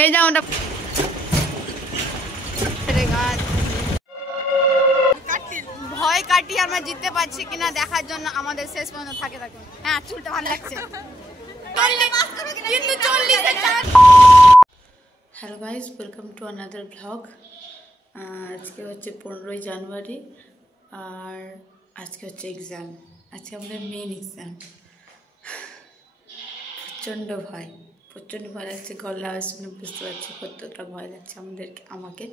এই যাও ওটা ভয় কাটিয়ে আমরা জিততে পারছি কিনা দেখার জন্য আমাদের শেষ পর্যন্ত থাকে থাকুন। হ্যাঁ চুলটা ভালো লাগছে। Hello guys, welcome to another blog. আজকে হচ্ছে 15ই জানুয়ারি আর আজকে হচ্ছে এক্সাম। আজকে আমাদের মেন এক্সাম। প্রচণ্ড ভয় লাগছে। গলা শুনে বুঝতে পারছি কতটা ভয় লাগছে আমাকে।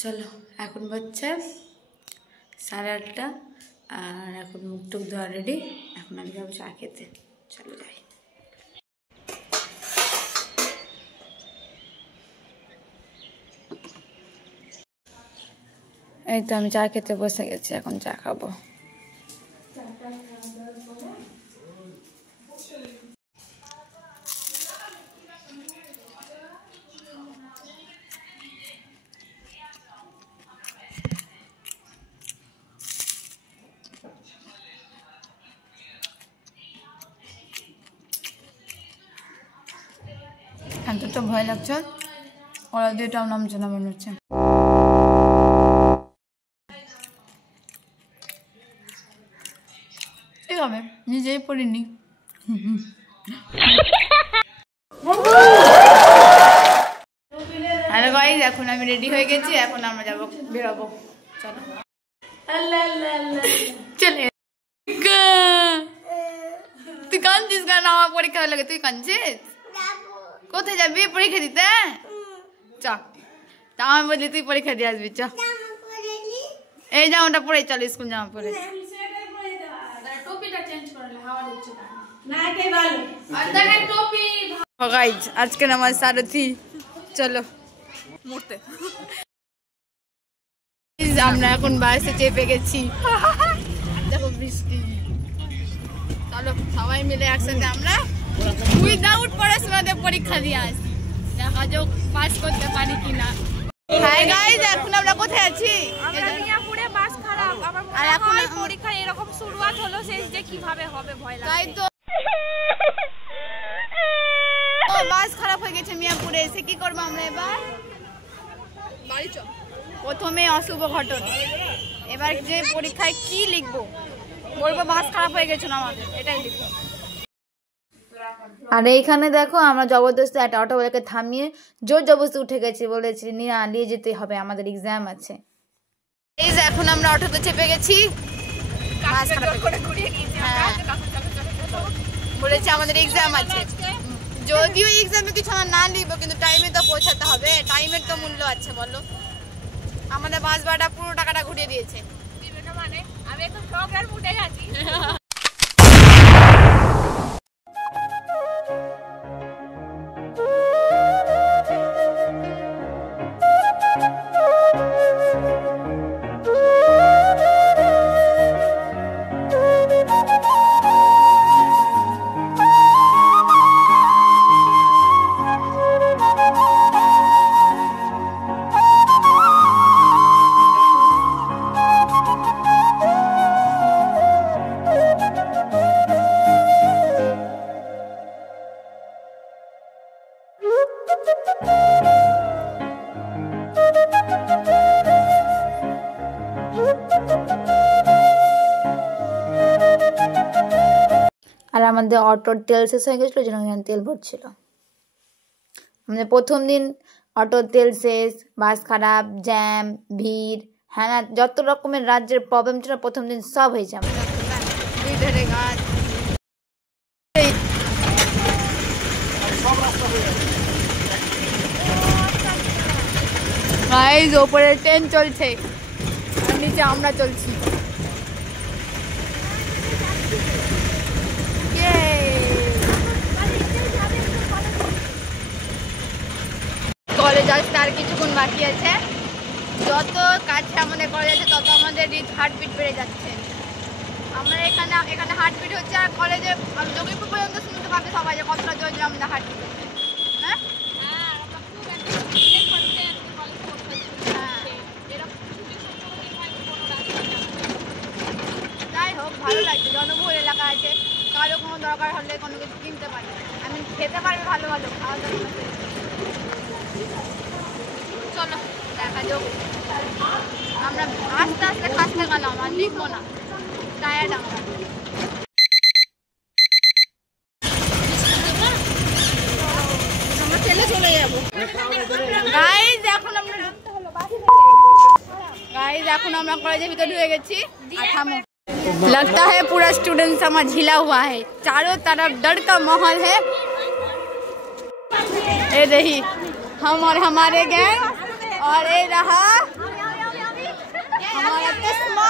চলো, এখন বাচ্চা 8:30 আর এখন মুখ টুক ধোয়া রেডি। এখন আমি যাবো চা খেতে। চলো যাই। এই তো আমি চা খেতে বসে গেছি, এখন চা খাবো। এত ভয় লাগছে, ওরা দুইটাও নামছে না মনে হচ্ছে। ঠিক হবে, নিজেই পড়িনি। হ্যালো গাইস, এখন আমি রেডি হয়ে গেছি, এখন আমরা যাবো, বেরোবো। চলো চলে। তুই কাঁদছিস কেন? আমার পরীক্ষা হয়ে লাগে তুই কাঁদছিস? কোথায় যাবি পরীক্ষা দিতে? চ, আমি বললি তুই পরীক্ষা দিয়ে আসবি। চ, এই জামাটা পরে চল, স্কুল জামা পরে। আজকে আমার সারথি। চলো মুড়তে। আমরা এখন বাসে চেপে গেছি। দেখো বৃষ্টি। চলো সবাই মিলে একসাথে আমরা উইদাউট পড়াশোনাতে পরীক্ষা দিয়ে আসি। দেখা যাক পাস করতে পারি কিনা। হাই গাইস, এখন আমরা কোথায় আছি? আমরা মিয়াপুরে। বাস খারাপ। আর এখন পরীক্ষা এরকম শুরুয়াত হলো, শেষ যে কিভাবে হবে ভয় লাগে। তাই তো বাস খারাপ হয়ে গেছে মিয়াপুরে। এসে কি করবো আমরা এবার? বাড়ি চল। প্রথমে অশুভ ঘটনা, এবার যে পরীক্ষায় কি লিখবো? বলবো বাস খারাপ হয়ে গেছিল আমাদের, এটাই লিখবো। আর এইখানে দেখো আমরা জবরদস্তি একটা অটোওয়ালাকে থামিয়ে জোর জবরদস্তি উঠে গেছি, বলেছি নিয়ে যেতে হবে, আমাদের এক্সাম আছে। এই যে এখন আমরা অটোতে চেপে গেছি, বলেছি আমাদের এক্সাম আছে। যদিও এক্সামে কিছু আমরা না লিখবো, কিন্তু টাইমে তো পৌঁছাতে হবে, টাইমের তো মূল্য আছে বলো। আমাদের বাস ভাড়া পুরো টাকাটা ঘুরিয়ে দিয়েছে। মানে আমি এখন ব্লগার মুডে আছি। আর আমাদের অটোর তেল শেষ হয়ে গেছিলো, যেন এখানে তেল ভরছিল। আমাদের প্রথম দিন অটোর তেল শেষ, বাস খারাপ, জ্যাম, ভিড়, হ্যাঁ না, যত রকমের রাজ্যের প্রবলেম ছিল প্রথম দিন সব হয়েছে আমাদের। ওপরে ট্রেন চলছে আর নিচে আমরা চলছি। কলেজ আসতে আর কিছুক্ষণ বাকি আছে। যত কাছে আমাদের কলেজ আছে তত আমাদের হার্টবিট বেড়ে যাচ্ছে। আমরা এখানে হার্টবিট হচ্ছে, আর কলেজে যোগীপুর পর্যন্ত শুনতে পাবে সবাই যে কতটা জোরে আমাদের হার্টবিট হচ্ছে। হ্যাঁ, যাই হোক ভালো লাগছে। জনবহুল এলাকা আছে, কারো কোনো দরকার হলে কোনো কিছু কিনতে পারি, আমি খেতে পারবি ভালো ভালো খাওয়া দাওয়া। চলো দেখা যাক। আমরা আস্তে আস্তে খাসতে গেলাম, আর লিখবো না, টায়ার্ড আমরা। চলে যাবো গাইজ। এখন আমরা कॉलेज भीतर ढुके गए। लगता है पूरा स्टूडेंट समाज हिला हुआ है, चारों तरफ डर का माहौल है। ये रही हम और हमारे गैंग, और ये रहा हमारा चश्मा।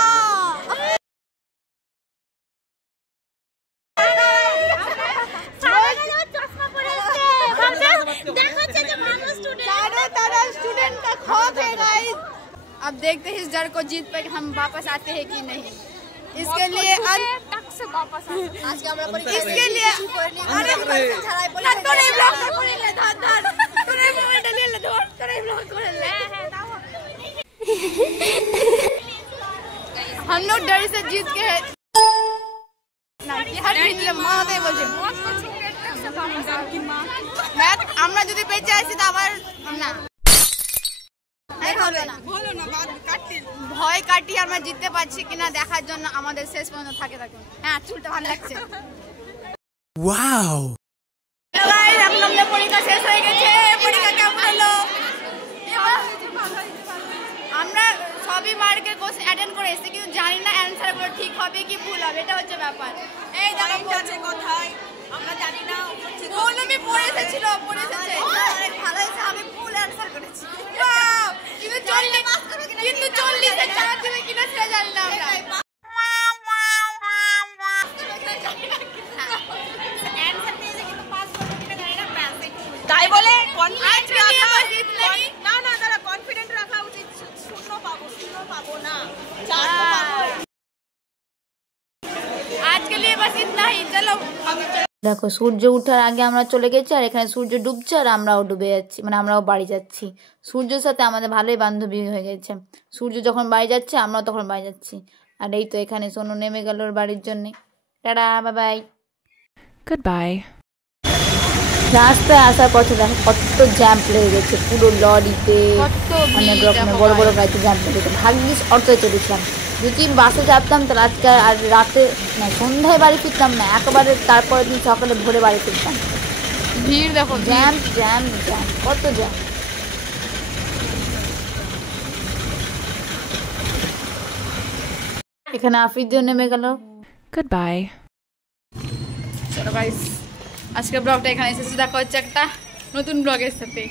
चारों तरफ स्टूडेंट का खौफ है गाइस। अब देखते हैं इस डर को जीत पर हम वापस आते हैं कि नहीं। इसके लिए इसके लिए हम लोग डर से जीत के আমরা যদি বেঁচে আসি তো আবার না ভয় কাটিয়ে আমরা জিততে পারছি কিনা দেখার জন্য আমাদের শেষ পর্যন্ত থাকে থাকুন। হ্যাঁ, চুলটা ভালো লাগছে। ওয়াও এখন আমাদের পরীক্ষা শেষ হয়ে গেছে। পরীক্ষা কেমন হলো? আমরা সবই মার্কের কোর্স অ্যাটেন্ড করে এসেছি, কিন্তু জানি না অ্যান্সার গুলো ঠিক হবে কি ভুল হবে, এটা হচ্ছে ব্যাপার। এই দেখো বলছে কোথায় আমরা জানি না, কোন আমি পড়ে এসেছিল পড়ে এসেছে ভালো হয়েছে, আমি ফুল অ্যান্সার করেছি। কিন্তু 40 এর চার দিনে কিনা সেটা জানি না আমরা। তাই বলে কনফিডেন্ট রাখা উচিত। শূন্য পাবো না, आज के लिए बस इतना ही। चलो দেখো সূর্য ওঠার আগে আমরা চলে গেছি, আর এখানে সূর্য ডুবছে আর আমরাও ডুবে যাচ্ছি, মানে আমরাও বাড়ি যাচ্ছি। সূর্যের সাথে আমাদের ভালোই বান্ধবী হয়ে গেছে। সূর্য যখন বাড়ি যাচ্ছে আমরাও তখন বাড়ি যাচ্ছি। আর এই তো এখানে সোনু নেমে গেল ওর বাড়ির জন্যে। Tata, bye bye, good bye. রাস্তায় আসার পথে দেখো কত জ্যাম্প লেগে গেছে, পুরো লরিতে অনেক রকমের বড় বড় গাড়িতে জ্যাম্প লেগেছে। ভাগ্যিস অটোয় চলেছিলাম, যদি বাসে চাপতাম তাহলে আজকে আর রাতে না সন্ধ্যায় বাড়ি ফিরতাম না, একেবারে তারপরের দিন সকালে ভোরে বাড়ি ফিরতাম। ভিড় দেখো, জ্যাম্প জ্যাম্প জ্যাম্প, কত জ্যাম। এখানে আফ্রিদিও নেমে গেল। Good bye. চলো গাইস, আজকের ব্লগটা এখানে শেষ। দেখা হচ্ছে একটা নতুন ব্লগের সাথে।